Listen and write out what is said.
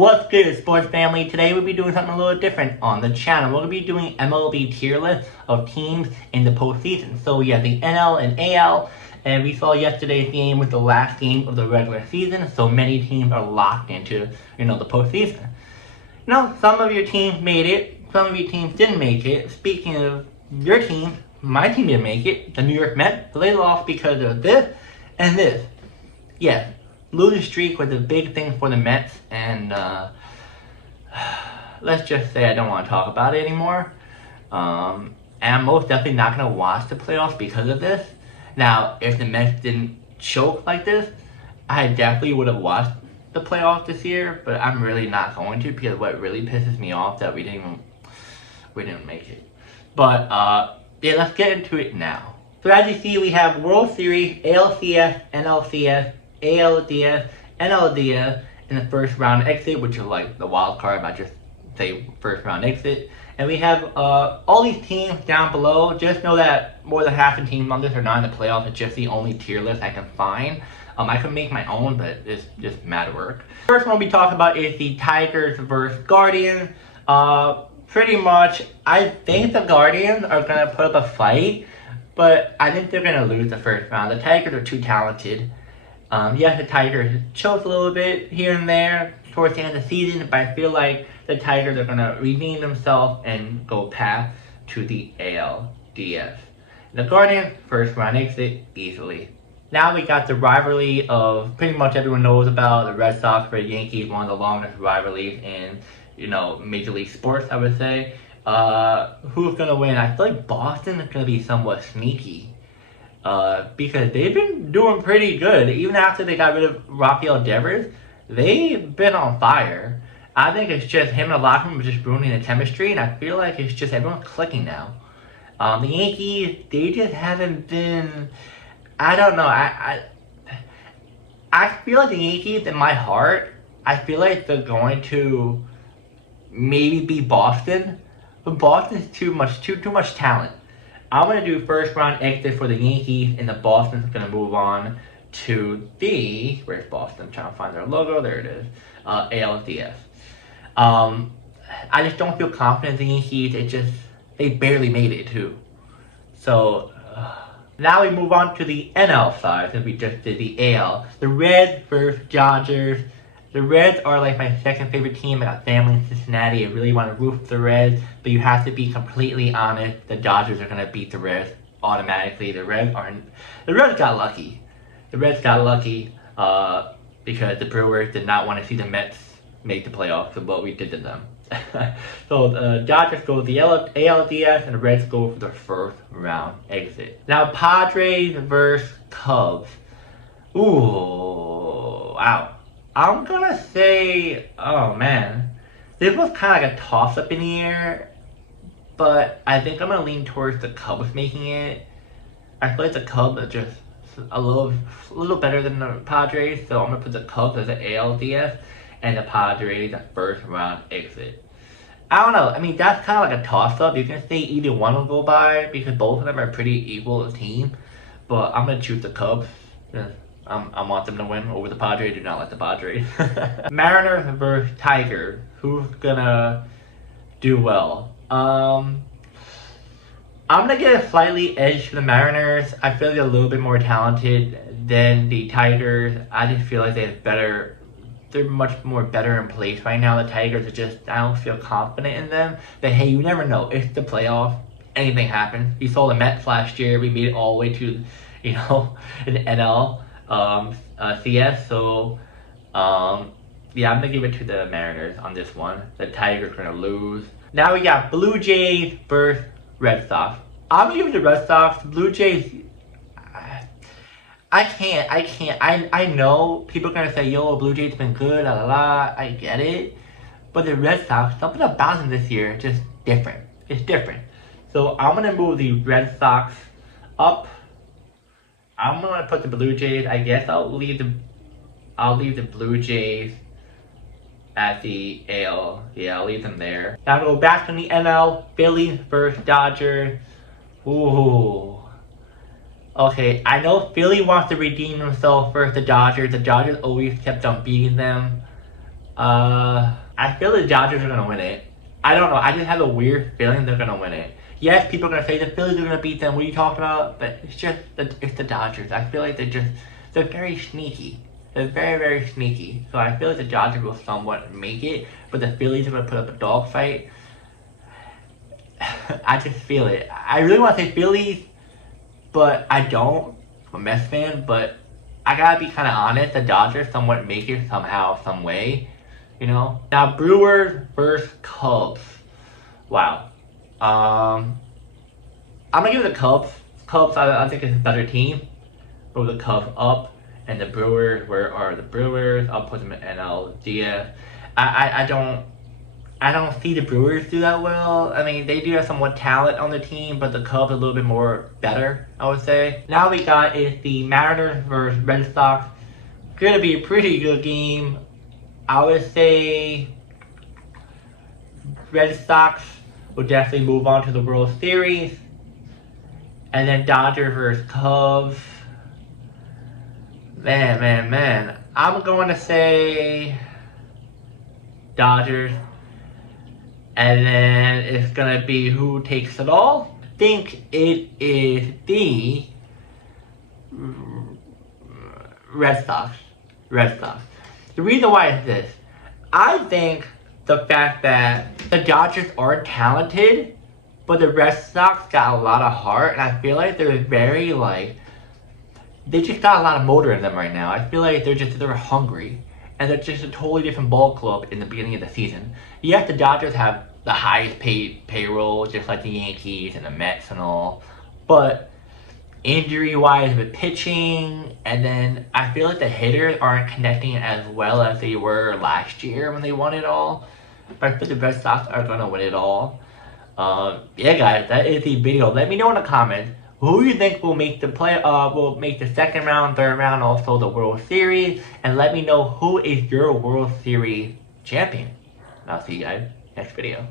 What's good, sports family? Today we'll be doing something a little different on the channel. We're going to be doing MLB tier list of teams in the postseason. So we have the NL and AL, and we saw yesterday's game was the last game of the regular season, so many teams are locked into, the postseason. Some of your teams made it, some of your teams didn't make it. Speaking of your team, my team didn't make it, the New York Mets. They lost because of this and this. Yes. Losing streak was a big thing for the Mets, and let's just say I don't want to talk about it anymore. And I'm most definitely not going to watch the playoffs because of this. Now, if the Mets didn't choke like this, I definitely would have watched the playoffs this year, but I'm really not going to because what really pisses me off that we didn't make it. But yeah, let's get into it now. So as you see, we have World Series, ALCS, NLCS, ALDS, NLDS in the first round exit, which is like the wild card, I just say first round exit. And we have all these teams down below. Just know that more than half the teams on this are not in the playoffs. It's just the only tier list I can find. I can make my own, but it's just mad work. First one we talk about is the Tigers versus Guardians. Pretty much, I think the Guardians are going to put up a fight, but I think they're going to lose the first round. The Tigers are too talented. Yes, the Tigers choked a little bit here and there towards the end of the season, but I feel like the Tigers are going to redeem themselves and go past to the ALDS. The Guardians, first round exit, easily. Now we got the rivalry of pretty much everyone knows about, the Red Sox versus Yankees, one of the longest rivalries in, Major League Sports, I would say. Who's going to win? I feel like Boston is going to be somewhat sneaky. Because they've been doing pretty good. Even after they got rid of Rafael Devers, they've been on fire. I think it's just him and the locker room just ruining the chemistry, and I feel like it's just everyone's clicking now. The Yankees, they just haven't been. I don't know. I feel like the Yankees, in my heart, I feel like they're going to maybe beat Boston, but Boston's too much talent. I'm going to do first round exit for the Yankees, and the Boston's going to move on to the, where's Boston? I'm trying to find their logo. There it is. ALDS. I just don't feel confident in the Yankees. They barely made it too. So, now we move on to the NL side, since we just did the AL. The Reds versus Dodgers. The Reds are like my second favorite team. I got family in Cincinnati. I really want to root for the Reds, but you have to be completely honest. The Dodgers are going to beat the Reds automatically. The Reds got lucky. The Reds got lucky because the Brewers did not want to see the Mets make the playoffs of what we did to them. So the Dodgers go to the ALDS, and the Reds go for the first round exit. Now Padres versus Cubs. Ooh, wow. I'm gonna say, oh man, this was kind of like a toss-up in the air, but I think I'm gonna lean towards the Cubs making it. I feel like the Cubs are just a little better than the Padres, so I'm gonna put the Cubs as an ALDS and the Padres at first round exit. I don't know. I mean, that's kind of like a toss-up. You can say either one will go by because both of them are pretty equal as a team, but I'm gonna choose the Cubs. I want them to win over the Padres. Do not like the Padres. Mariners versus Tigers. Who's gonna do well? I'm gonna get a slightly edge to the Mariners. I feel like they're a little bit more talented than the Tigers. I just feel like they're much more better in place right now. The Tigers are just, I don't feel confident in them. But hey, you never know. It's the playoffs. Anything happens. We saw the Mets last year. We made it all the way to, an NL. CS, so yeah, I'm gonna give it to the Mariners on this one. The Tigers are gonna lose. Now we got Blue Jays versus Red Sox. I'm gonna give it to Red Sox. Blue Jays, I can't. I know people are gonna say, yo, Blue Jays been good, la la la. I get it, but the Red Sox, something about them this year, just different. It's different. So I'm gonna move the Red Sox up. I'm gonna put the Blue Jays. I guess I'll leave the Blue Jays at the AL. Yeah, I'll leave them there. Now go back to the NL. Phillies versus Dodgers. Ooh. Okay, I know Philly wants to redeem himself versus the Dodgers. The Dodgers always kept on beating them. I feel the Dodgers are gonna win it. I don't know. I just have a weird feeling they're gonna win it. Yes, people are gonna say the Phillies are gonna beat them. What are you talking about? But it's the Dodgers. I feel like they're very sneaky. They're very, very sneaky. So I feel like the Dodgers will somewhat make it, but the Phillies are gonna put up a dogfight. I just feel it. I really want to say Phillies, but I don't. I'm a Mets fan, but I gotta be kind of honest. The Dodgers somewhat make it somehow, some way. You know. Now Brewers versus Cubs. Wow. I'm gonna give it the Cubs. Cubs, I think it's a better team. But with the Cubs up and the Brewers, where are the Brewers? I'll put them in NLDS. I don't see the Brewers do that well. I mean, they do have somewhat talent on the team, but the Cubs are a little bit more better, I would say. Now we got is the Mariners versus Red Sox. Gonna be a pretty good game. I would say Red Sox will definitely move on to the World Series. And then Dodgers versus Cubs. Man. I'm going to say Dodgers. And then it's going to be who takes it all. I think it is the Red Sox. The reason why is this. I think the fact that the Dodgers are talented, but the Red Sox got a lot of heart, and I feel like they're very they just got a lot of motor in them right now. I feel like they're hungry, and they're just a totally different ball club in the beginning of the season. Yes, the Dodgers have the highest paid payroll, just like the Yankees and the Mets and all, but injury-wise with pitching, and then I feel like the hitters aren't connecting as well as they were last year when they won it all. But I think the Red Sox are gonna win it all. Yeah, guys, that is the video. Let me know in the comments who you think will make the second round, third round, also the World Series, and let me know who is your World Series champion. And I'll see you guys next video.